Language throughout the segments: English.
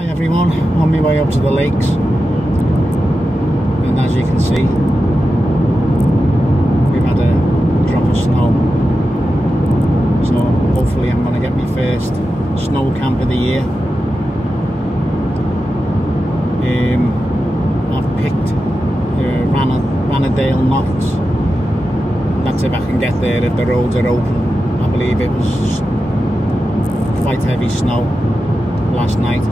Hi everyone, on my way up to the lakes, and as you can see we've had a drop of snow, so hopefully I'm going to get my first snow camp of the year. I've picked Rannerdale Knotts. That's if I can get there, if the roads are open. I believe it was quite heavy snow last night,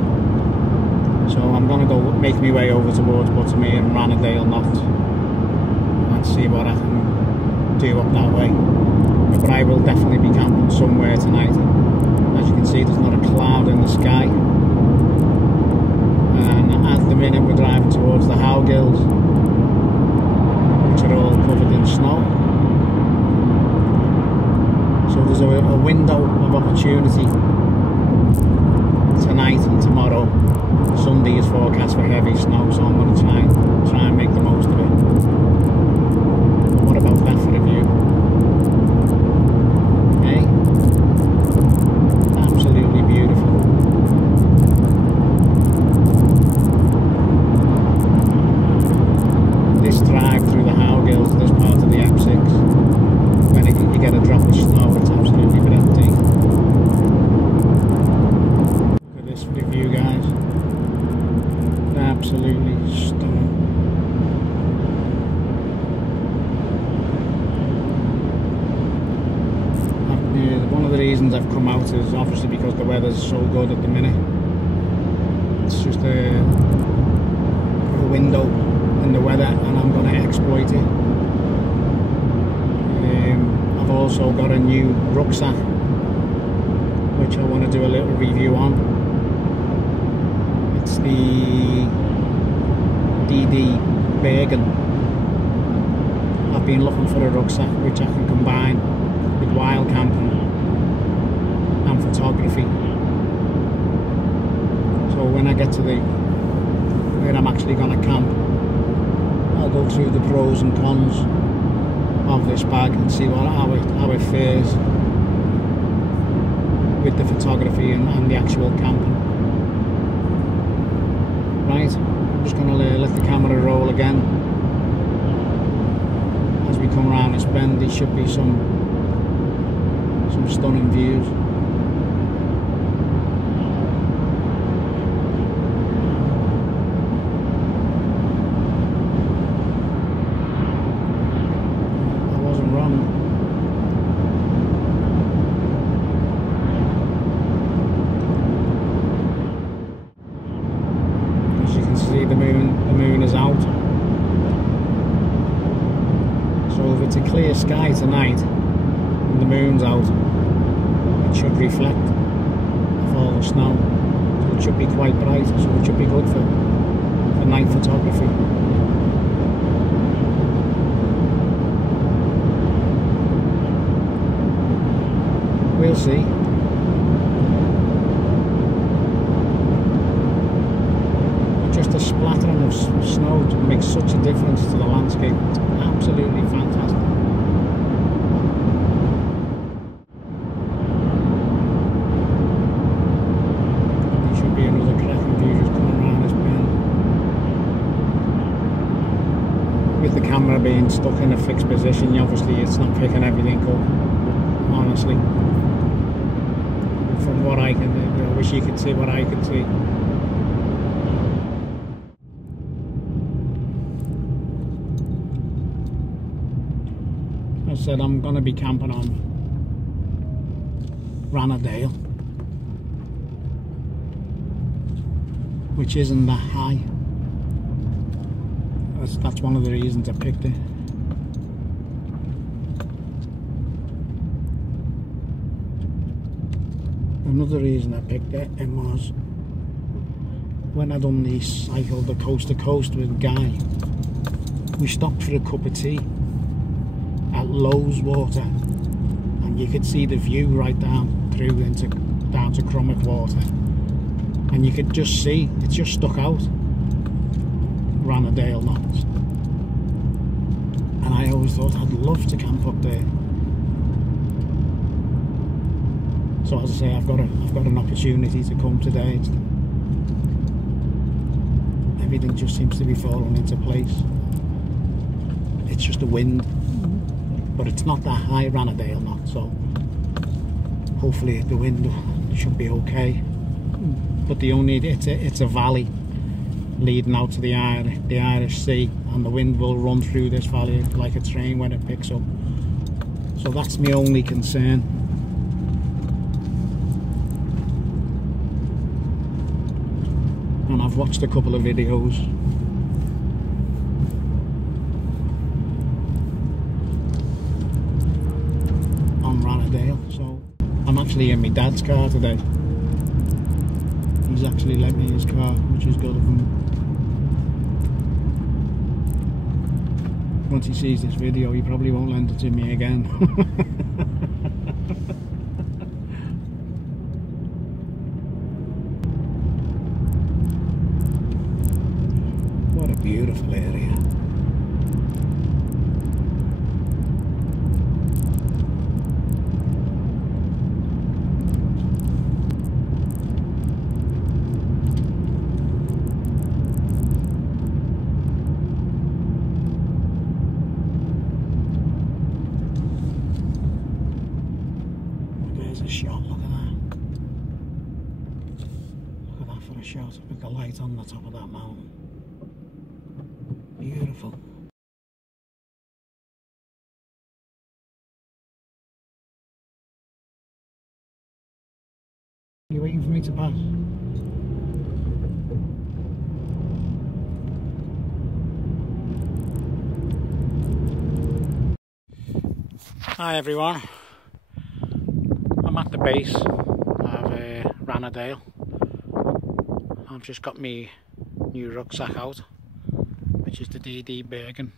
so I'm going to go make my way over towards Buttermere and Rannerdale Knotts and see what I can do up that way. But I will definitely be camping somewhere tonight. As you can see, there's not a cloud in the sky, and at the minute we're driving towards the Howgills, which are all covered in snow. So there's a window of opportunity tonight and tomorrow. Sunday is forecast for heavy snow, so I'm going to try and make the most of it. But what about that for a view? Hey, absolutely beautiful. This drive through the Howgills, this part of the M6, when you get a drop of snow, it's absolutely breathtaking. Look at this view, guys. Absolutely stunning. One of the reasons I've come out is obviously because the weather's so good at the minute. It's just a window in the weather, and I'm going to exploit it. I've also got a new rucksack which I want to do a little review on. It's the DD Bergen. I've been looking for a rucksack which I can combine with wild camping and photography. So when I get to where I'm actually going to camp, I'll go through the pros and cons of this bag and see how it fares with the photography and the actual camping. Right, I'm just going to let the camera roll again. As we come around this bend, there should be some stunning views. See, the moon is out. So if it's a clear sky tonight and the moon's out, it should reflect off all the snow, so it should be quite bright, so it should be good for night photography. We'll see. Just a splattering of snow makes such a difference to the landscape. It's absolutely fantastic. There should be another cracking view just coming around this bend. With the camera being stuck in a fixed position, obviously it's not picking everything up, honestly. From what I can do, I wish you could see what I could see. I said I'm going to be camping on Rannerdale, which isn't that high. That's one of the reasons I picked it. Another reason I picked it was when I done the cycle, the coast to coast with Guy, we stopped for a cup of tea at Lowes Water, and you could see the view right down through down to Crummock Water, and you could just see it's just stuck out Rannerdale Knotts, and I always thought I'd love to camp up there. So as I say, I've got an opportunity to come today. just seems to be falling into place. It's just the wind, but it's not that high, Rannerdale Knotts, so hopefully the wind should be okay. But it's a valley leading out to the Irish Sea, and the wind will run through this valley like a train when it picks up. So that's my only concern. And I've watched a couple of videos on Rannerdale, so I'm actually in my dad's car today. He's actually lent me his car, which is good of him. Once he sees this video, he probably won't lend it to me again. What a beautiful area. There's a shot, look at that. Look at that for a shot with the light on the top of that mountain. Beautiful. Are you waiting for me to pass? Hi everyone. I'm at the base of Rannerdale. I've just got my new rucksack out, which is the DD Bergen.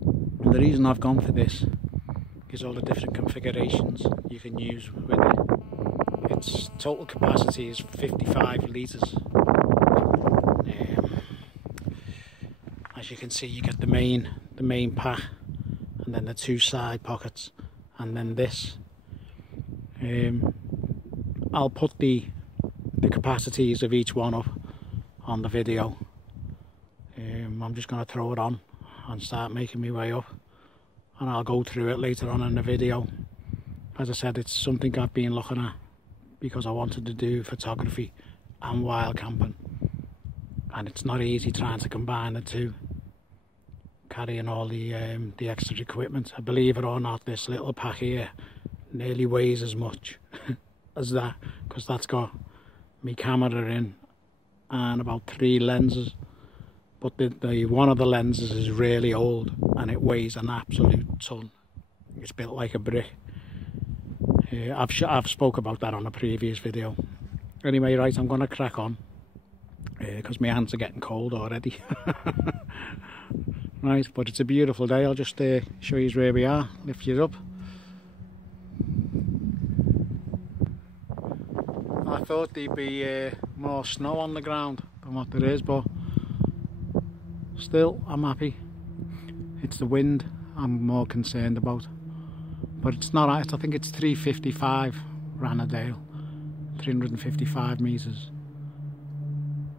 And the reason I've gone for this is all the different configurations you can use with it. Its total capacity is 55 litres. As you can see, you get the main pack, and then the two side pockets, and then this. I'll put the capacities of each one up on the video. I'm just going to throw it on and start making my way up, and I'll go through it later on in the video. As I said, it's something I've been looking at because I wanted to do photography and wild camping, and it's not easy trying to combine the two, carrying all the extra equipment. Believe it or not, this little pack here nearly weighs as much as that, because that's got my camera in and about 3 lenses, but the one of the lenses is really old and it weighs an absolute ton. It's built like a brick. I've spoke about that on a previous video. Anyway, right, I'm gonna crack on because my hands are getting cold already. Right, but it's a beautiful day. I'll just show you where we are, lift you up. I thought there'd be more snow on the ground than what there is, but still I'm happy. It's the wind I'm more concerned about, but it's not. I think it's 355 Rannerdale, 355 metres,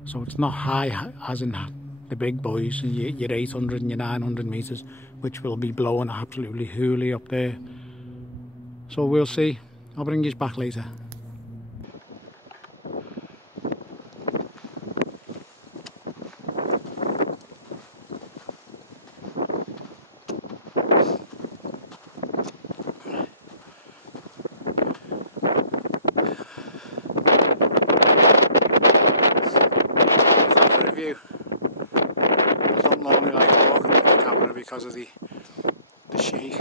so it's not high as in the big boys, your 800 and your 900 metres, which will be blowing absolutely hooly up there. So we'll see. I'll bring you back later. View. I don't normally like walking with the camera because of the shake.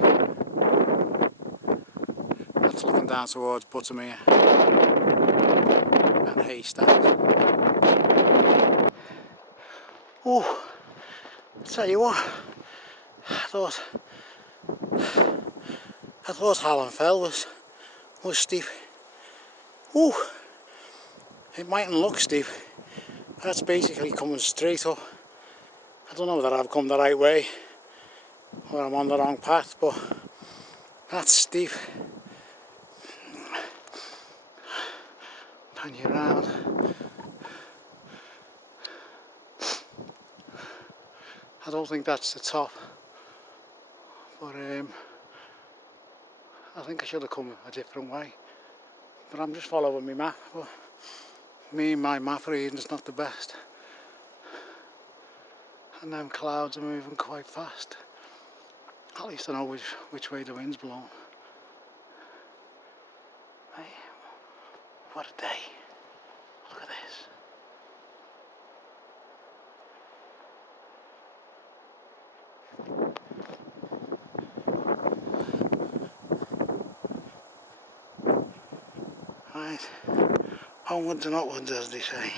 That's looking down towards Buttermere and Haystacks. Oh, tell you what, I thought Hallenfell was steep. Oh, it mightn't look steep. That's basically coming straight up. I don't know whether I've come the right way or I'm on the wrong path, but that's steep. Pan you around. I don't think that's the top, but I think I should have come a different way, but I'm just following my map. But my map reading's not the best, and them clouds are moving quite fast. At least I know which way the wind's blowing. Hey, what a day. Look at this. Right, onwards and upwards, as they say.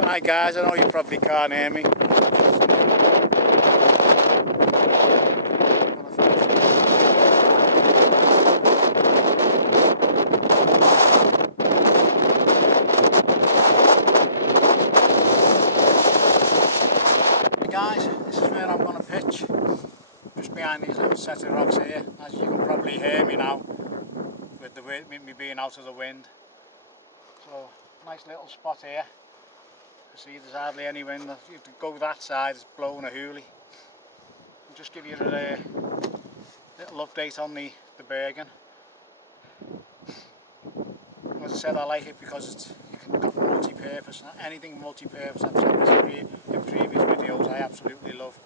Hi guys, I know you probably can't hear me. Guys, this is where I'm going to pitch, just behind these little set of rocks here. As you can probably hear me now, with the wind, me being out of the wind. So, nice little spot here. You see there's hardly any wind. If you go that side, it's blowing a hoolie. I'll just give you a little update on the Bergen. As I said, I like it because you can got multi-purpose. Anything multi-purpose, I've said this in previous videos, I absolutely love.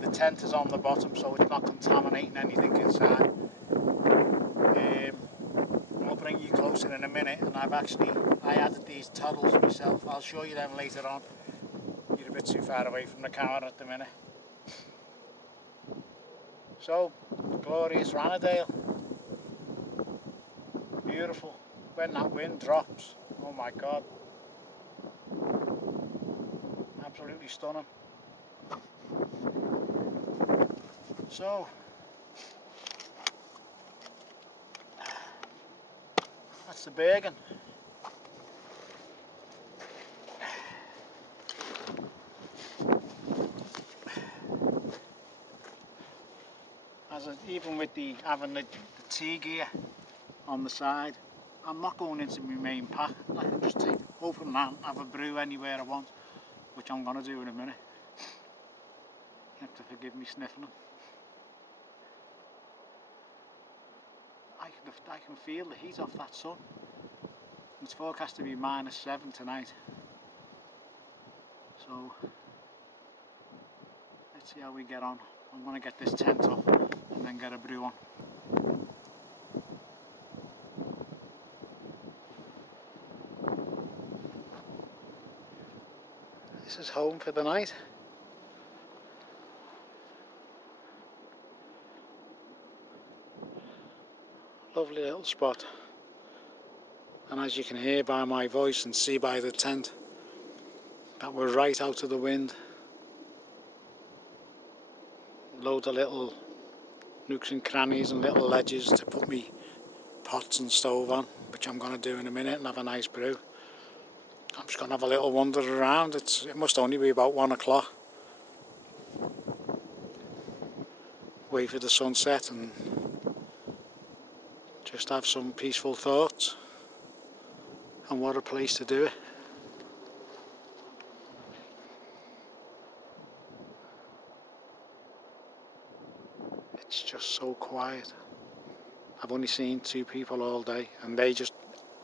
The tent is on the bottom, so it's not contaminating anything inside. I'll bring you closer in a minute, and I added these tunnels myself. I'll show you them later on. You're a bit too far away from the camera at the minute. So, glorious Rannerdale. Beautiful. When that wind drops, oh my god. Absolutely stunning. So, that's the Bergen. Even with having the tea gear on the side, I'm not going into my main pack. I can just open that and have a brew anywhere I want, which I'm going to do in a minute. You have to forgive me sniffing them. I can feel the heat off that sun. It's forecast to be -7 tonight. So, let's see how we get on. I'm going to get this tent off and then get a brew on. This is home for the night. Lovely little spot. And as you can hear by my voice and see by the tent, that we're right out of the wind. Loads of little nooks and crannies and little ledges to put me pots and stove on, which I'm going to do in a minute and have a nice brew. I'm just going to have a little wander around. It must only be about 1 o'clock. Wait for the sunset and just have some peaceful thoughts. And what a place to do it. It's just so quiet. I've only seen 2 people all day, and they just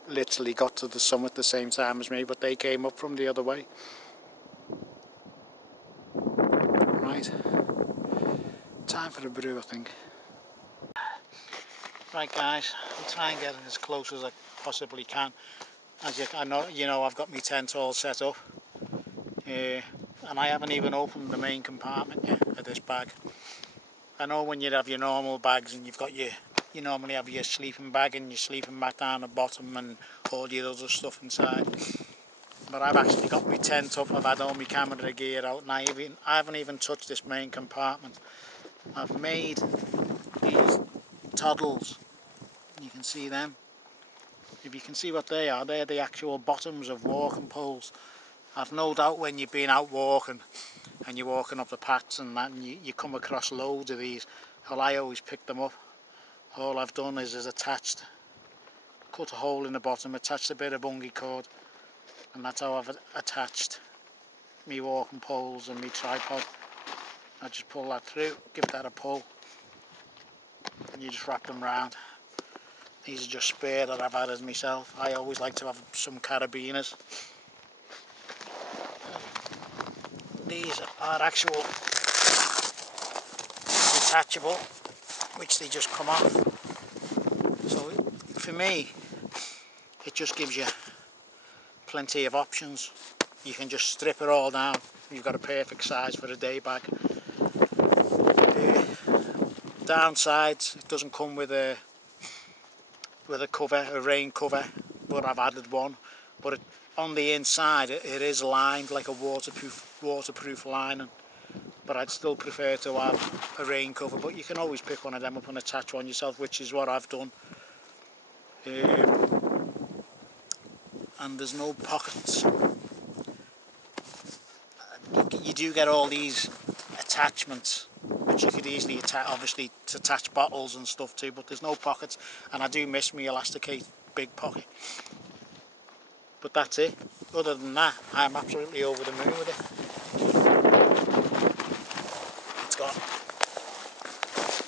literally got to the summit the same time as me, but they came up from the other way. Right, time for a brew, I think. Right guys, I'll try and get as close as I possibly can. As I know, I've got my tent all set up, and I haven't even opened the main compartment yet of this bag. I know when you have your normal bags and you normally have your sleeping bag and your sleeping mat down the bottom and all your other stuff inside. But I've actually got my tent up, I've had all my camera gear out, and I haven't even touched this main compartment. I've made these toddles, you can see them. if you can see what they are, they're the actual bottoms of walking poles. I've no doubt when you've been out walking and you're walking up the paths and that, and you come across loads of these. Well, I always pick them up. All I've done is cut a hole in the bottom, attached a bit of bungee cord, and that's how I've attached me walking poles and me tripod. I just pull that through, give that a pull, and you just wrap them round. These are just spare that I've added myself. I always like to have some carabiners. These are actual detachable, which they just come off. So for me, it just gives you plenty of options. You can just strip it all down. You've got a perfect size for a day bag. Downsides, it doesn't come with a cover, a rain cover, but I've added one. But on the inside, it is lined like a waterproof lining. But I'd still prefer to have a rain cover. But you can always pick one of them up and attach one yourself, which is what I've done. And there's no pockets. You do get all these attachments, which you could easily attach, obviously, to attach bottles and stuff too, but there's no pockets, and I do miss me elasticate big pocket. But that's it. Other than that, I'm absolutely over the moon with it. It's got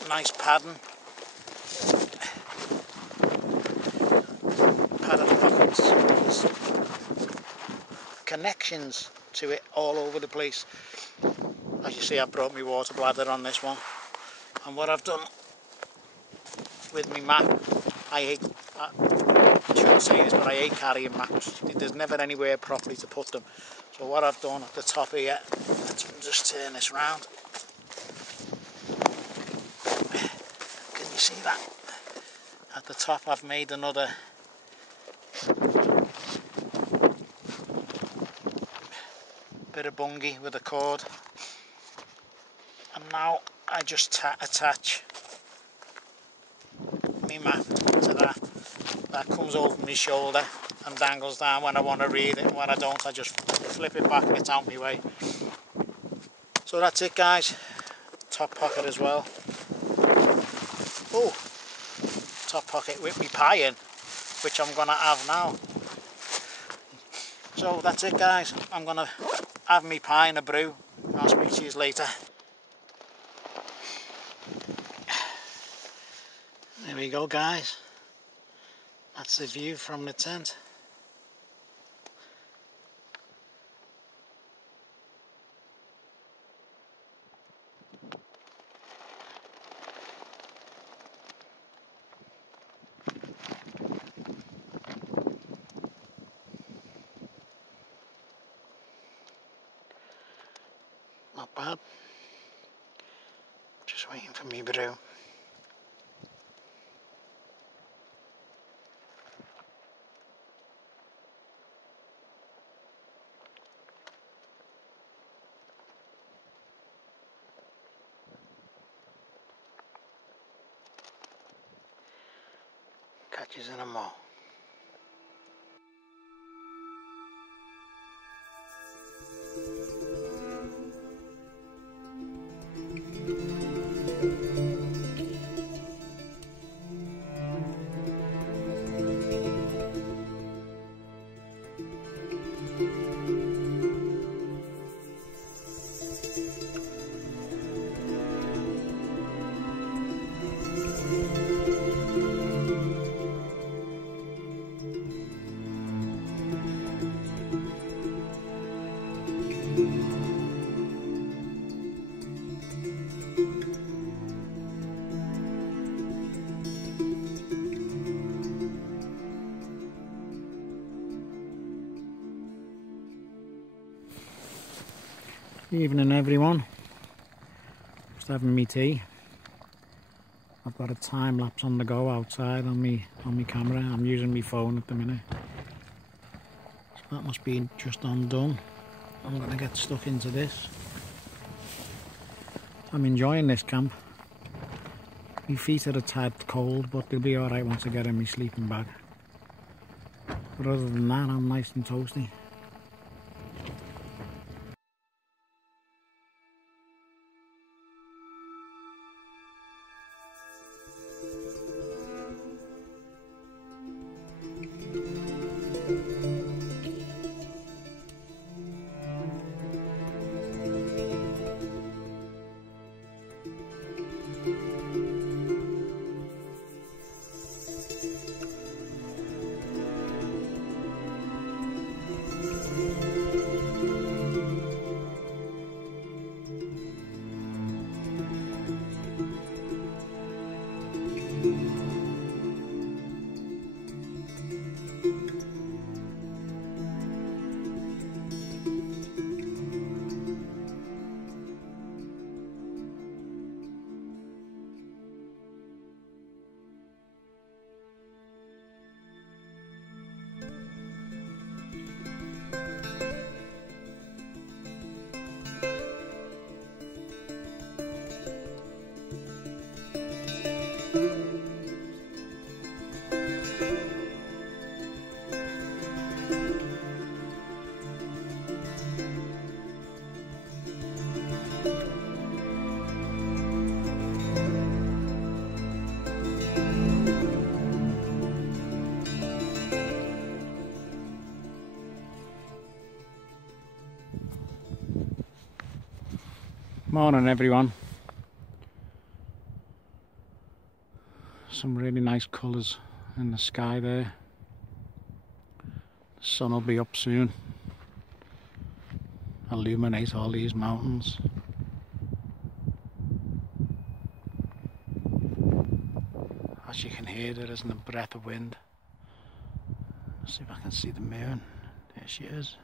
nice padding. Padded pockets. There's connections to it all over the place. As you see, I brought my water bladder on this one, and what I've done with my map, I shouldn't say this, but I hate carrying maps. There's never anywhere properly to put them. So what I've done at the top here, let's just turn this round. Can you see that? At the top I've made another bit of bungee with a cord, and now I just attach my map to that. That comes over my shoulder and dangles down when I want to read it, and when I don't, I just flip it back and it's out my way. So that's it, guys. Top pocket as well. Oh, top pocket with me pie in, which I'm gonna have now. So that's it, guys. I'm gonna have me pie and a brew. I'll speak to you later. There we go, guys. That's the view from the tent. Not bad. Just waiting for me brew. Catch us in a mo. Evening, everyone. Just having me tea. I've got a time lapse on the go outside on me camera. I'm using my phone at the minute. So that must be just undone. I'm gonna get stuck into this. I'm enjoying this camp. My feet are a tad cold, but they'll be alright once I get in my sleeping bag. But other than that, I'm nice and toasty. Morning everyone. Some really nice colours in the sky there. The sun will be up soon. Illuminate all these mountains. As you can hear, there isn't a breath of wind. Let's see if I can see the moon. There she is.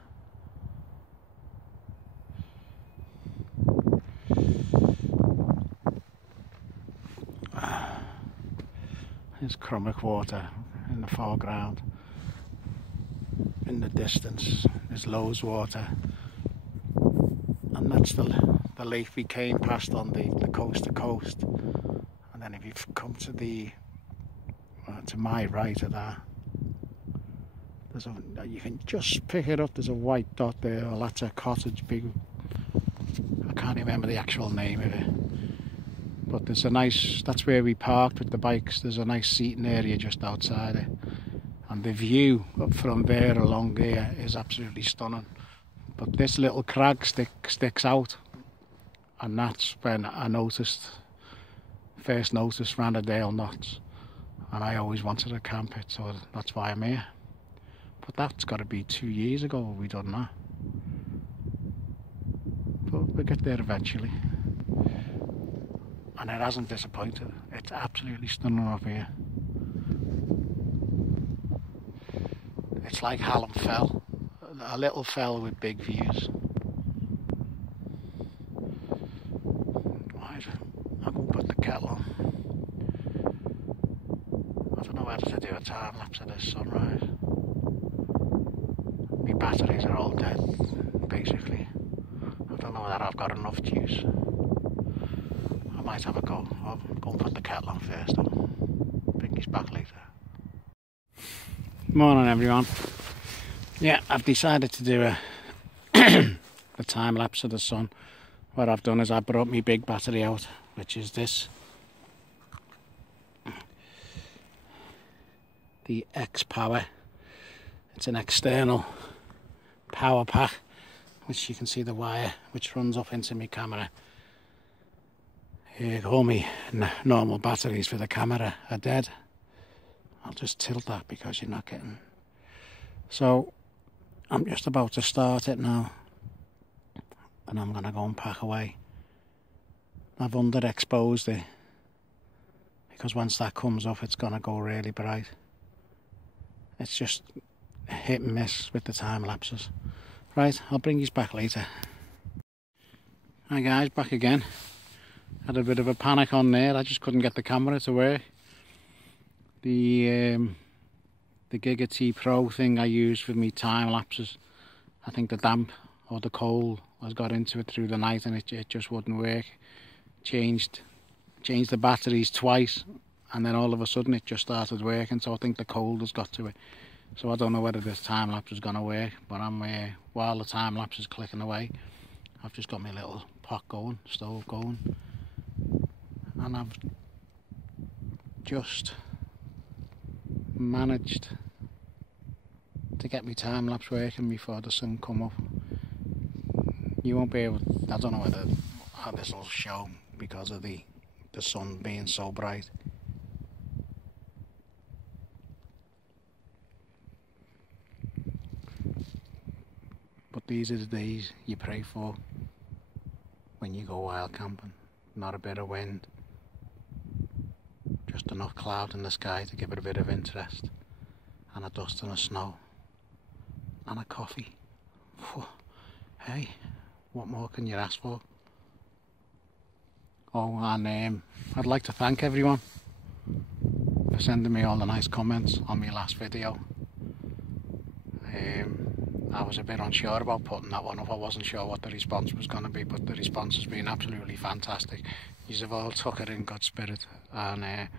There's Crummock Water in the foreground. In the distance there's Lowes Water, and that's the lake we came past on the coast to coast. And then if you've come to the to my right of that, there's you can just pick it up, there's a white dot there. Well, that's a cottage, big, I can't remember the actual name of it. But there's a nice, that's where we parked with the bikes. There's a nice seating area just outside it. And the view up from there along there is absolutely stunning. But this little crag sticks out. And that's when I first noticed Rannerdale Knotts. And I always wanted to camp it, so that's why I'm here. But that's got to be 2 years ago we done that. But we'll get there eventually. And it hasn't disappointed. It's absolutely stunning up here. It's like Hallam Fell, a little fell with big views. Right, I'm going to put the kettle on. I don't know whether to do a time lapse of this sunrise. My batteries are all dead, basically. I don't know whether I've got enough juice. I might have a go. I'll go and put the kettle on first. I'll bring these back later. Morning everyone. Yeah, I've decided to do a time lapse of the sun. What I've done is I brought my big battery out, which is this. The X Power. It's an external power pack, which you can see the wire which runs up into my camera. Here, all my normal batteries for the camera are dead. I'll just tilt that because you're not getting... So, I'm just about to start it now. And I'm going to go and pack away. I've underexposed it. Because once that comes off, it's going to go really bright. It's just hit and miss with the time lapses. Right, I'll bring you back later. Hi guys, back again. Had a bit of a panic on there. I just couldn't get the camera to work. The Giga T Pro thing I use for me time lapses, I think the damp or the cold has got into it through the night and it just wouldn't work. Changed the batteries twice and then all of a sudden it just started working, so I think the cold has got to it. So I don't know whether this time lapse is going to work, but while the time lapse is clicking away, I've just got my little pot going, stove going, and I've just managed to get my time lapse working before the sun come up. You won't be able to, I don't know how this will show because of the sun being so bright. But these are the days you pray for when you go wild camping. Not a bit of wind, just enough cloud in the sky to give it a bit of interest, and a dust and a snow, and a coffee. Hey, what more can you ask for? Oh, and I'd like to thank everyone for sending me all the nice comments on my last video. I was a bit unsure about putting that one up. I wasn't sure what the response was going to be, but the response has been absolutely fantastic. You have all took it in good spirit, and I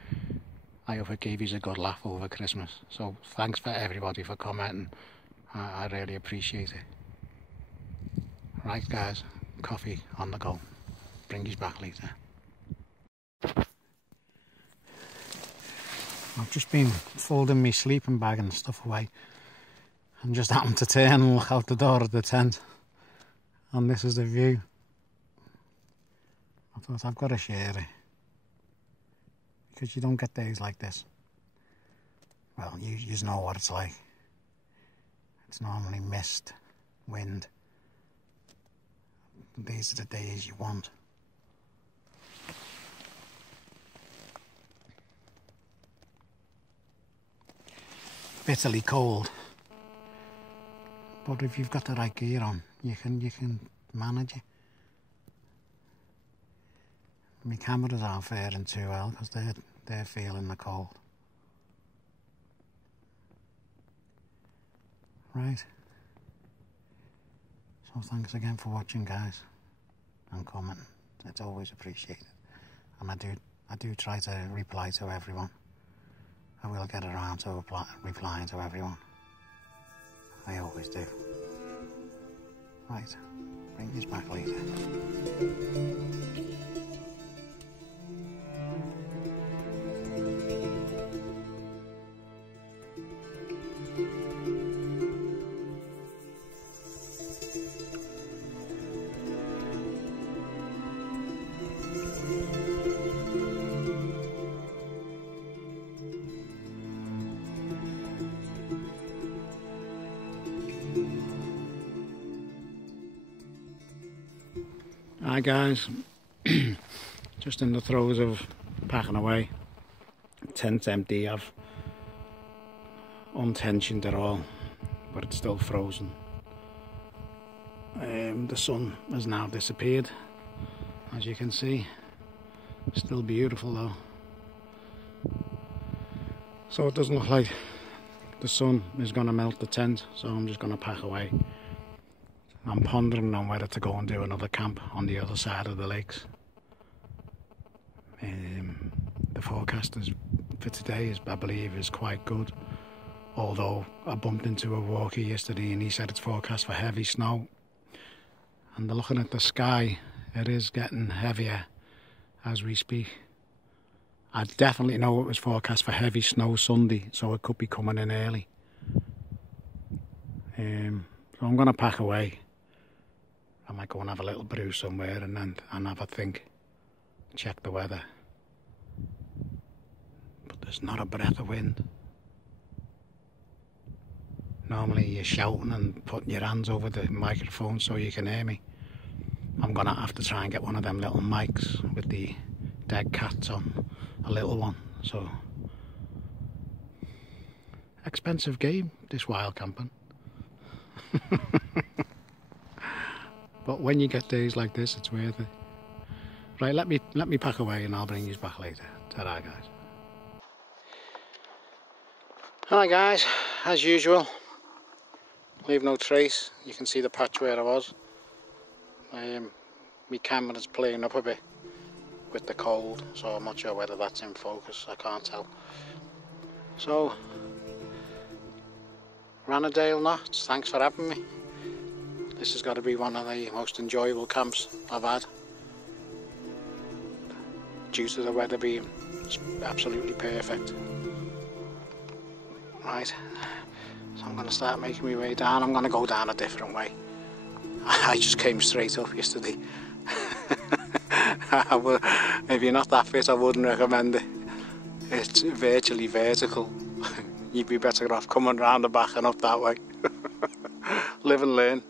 hope it gave you a good laugh over Christmas. So thanks for everybody for commenting. I really appreciate it. Right guys, coffee on the go. Bring you back later. I've just been folding my sleeping bag and stuff away, and just happened to turn and look out the door of the tent, and this is the view. I thought I've got to share it, because you don't get days like this. Well, you know what it's like. It's normally mist, wind. These are the days you want. Bitterly cold. But if you've got the right gear on, you can manage it. My cameras aren't faring too well because they're feeling the cold. Right. So thanks again for watching, guys, and commenting. It's always appreciated. And I do try to reply to everyone. I will get around to replying to everyone. I always do. Right, bring this back later. Hi guys, just in the throes of packing away. Tent's empty, I've untensioned it all, but it's still frozen. The sun has now disappeared, as you can see. Still beautiful though. So it doesn't look like the sun is going to melt the tent, so I'm just going to pack away. I'm pondering on whether to go and do another camp on the other side of the lakes. The forecast for today, I believe, is quite good. Although I bumped into a walker yesterday and he said it's forecast for heavy snow. And looking at the sky, it is getting heavier as we speak. I definitely know it was forecast for heavy snow Sunday, so it could be coming in early. So I'm going to pack away. I might go and have a little brew somewhere and have a think, check the weather. But there's not a breath of wind. Normally you're shouting and putting your hands over the microphone so you can hear me. I'm going to have to try and get one of them little mics with the dead cats on, a little one. So, expensive game, this wild camping. But when you get days like this, it's worth it. Right, let me pack away and I'll bring you back later. Ta-ra, guys. Hi guys, as usual, leave no trace. You can see the patch where I was. My camera's playing up a bit with the cold, so I'm not sure whether that's in focus. I can't tell. So Rannerdale Knotts, thanks for having me. This has got to be one of the most enjoyable camps I've had. Due to the weather being absolutely perfect. Right, so I'm going to start making my way down. I'm going to go down a different way. I just came straight up yesterday. If you're not that fit, I wouldn't recommend it. It's virtually vertical. You'd be better off coming round the back and up that way. Live and learn.